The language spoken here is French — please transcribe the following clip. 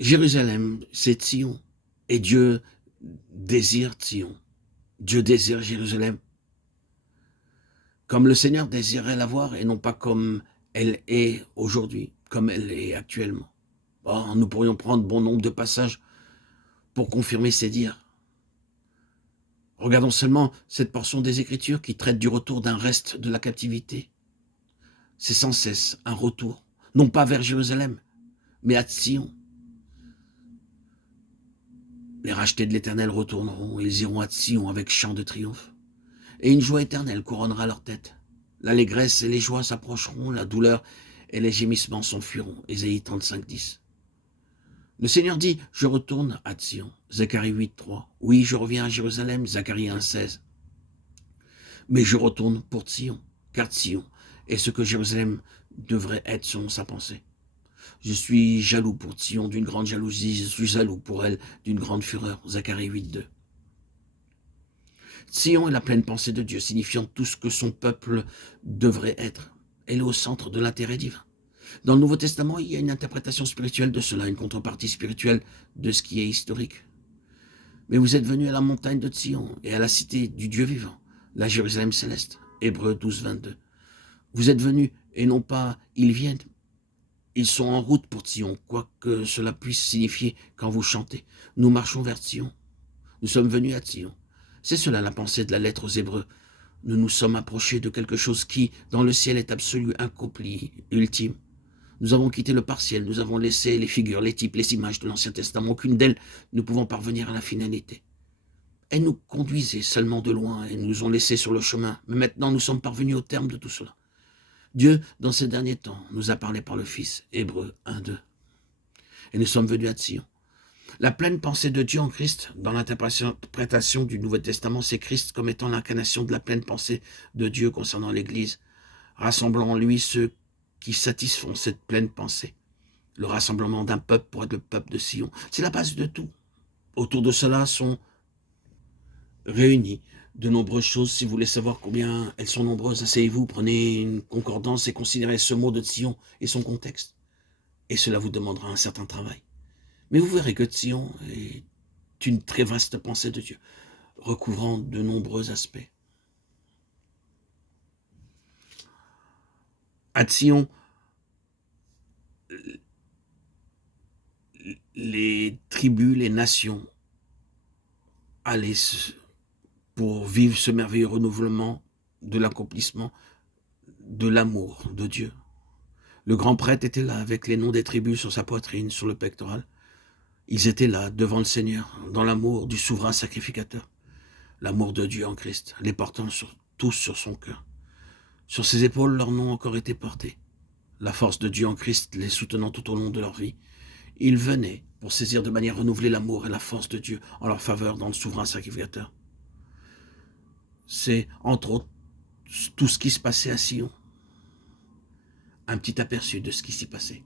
Jérusalem, c'est Sion. Et Dieu désire Sion. Dieu désire Jérusalem comme le Seigneur désirait la voir et non pas comme elle est aujourd'hui, comme elle est actuellement. Oh, nous pourrions prendre bon nombre de passages pour confirmer ces dires. Regardons seulement cette portion des Écritures qui traite du retour d'un reste de la captivité. C'est sans cesse un retour, non pas vers Jérusalem, mais à Sion. Les rachetés de l'Éternel retourneront, ils iront à Sion avec chant de triomphe. Et une joie éternelle couronnera leur tête. L'allégresse et les joies s'approcheront, la douleur et les gémissements s'enfuiront. Ésaïe 35, 10. Le Seigneur dit, je retourne à Sion. Zacharie 8, 3. Oui, je reviens à Jérusalem. Zacharie 1, 16. Mais je retourne pour Sion, car Sion est ce que Jérusalem devrait être selon sa pensée. Je suis jaloux pour Sion d'une grande jalousie, je suis jaloux pour elle d'une grande fureur. Zacharie 8, 2. Sion est la pleine pensée de Dieu, signifiant tout ce que son peuple devrait être. Elle est au centre de l'intérêt divin. Dans le Nouveau Testament, il y a une interprétation spirituelle de cela, une contrepartie spirituelle de ce qui est historique. Mais vous êtes venus à la montagne de Sion et à la cité du Dieu vivant, la Jérusalem céleste. Hébreux 12, 22. Vous êtes venus et non pas ils viennent. Ils sont en route pour Sion, quoi que cela puisse signifier quand vous chantez. Nous marchons vers Sion. Nous sommes venus à Sion. C'est cela la pensée de la lettre aux Hébreux. Nous nous sommes approchés de quelque chose qui, dans le ciel, est absolu, accompli, ultime. Nous avons quitté le partiel, nous avons laissé les figures, les types, les images de l'Ancien Testament, aucune d'elles ne pouvant parvenir à la finalité. Elles nous conduisaient seulement de loin et nous ont laissés sur le chemin, mais maintenant nous sommes parvenus au terme de tout cela. Dieu, dans ces derniers temps, nous a parlé par le Fils, Hébreux 1, 2. Et nous sommes venus à Sion. La pleine pensée de Dieu en Christ, dans l'interprétation du Nouveau Testament, c'est Christ comme étant l'incarnation de la pleine pensée de Dieu concernant l'Église, rassemblant en lui ceux qui satisfont cette pleine pensée. Le rassemblement d'un peuple pour être le peuple de Sion, c'est la base de tout. Autour de cela sont réunies de nombreuses choses. Si vous voulez savoir combien elles sont nombreuses, asseyez-vous, prenez une concordance et considérez ce mot de Sion et son contexte. Et cela vous demandera un certain travail. Mais vous verrez que Sion est une très vaste pensée de Dieu, recouvrant de nombreux aspects. À Sion, les tribus, les nations allaient pour vivre ce merveilleux renouvellement de l'accomplissement de l'amour de Dieu. Le grand prêtre était là avec les noms des tribus sur sa poitrine, sur le pectoral. Ils étaient là devant le Seigneur, dans l'amour du souverain sacrificateur. L'amour de Dieu en Christ, les portant tous sur son cœur. Sur ses épaules, leurs noms encore étaient portés. La force de Dieu en Christ les soutenant tout au long de leur vie. Ils venaient pour saisir de manière renouvelée l'amour et la force de Dieu en leur faveur dans le souverain sacrificateur. C'est, entre autres, tout ce qui se passait à Sion. Un petit aperçu de ce qui s'y passait.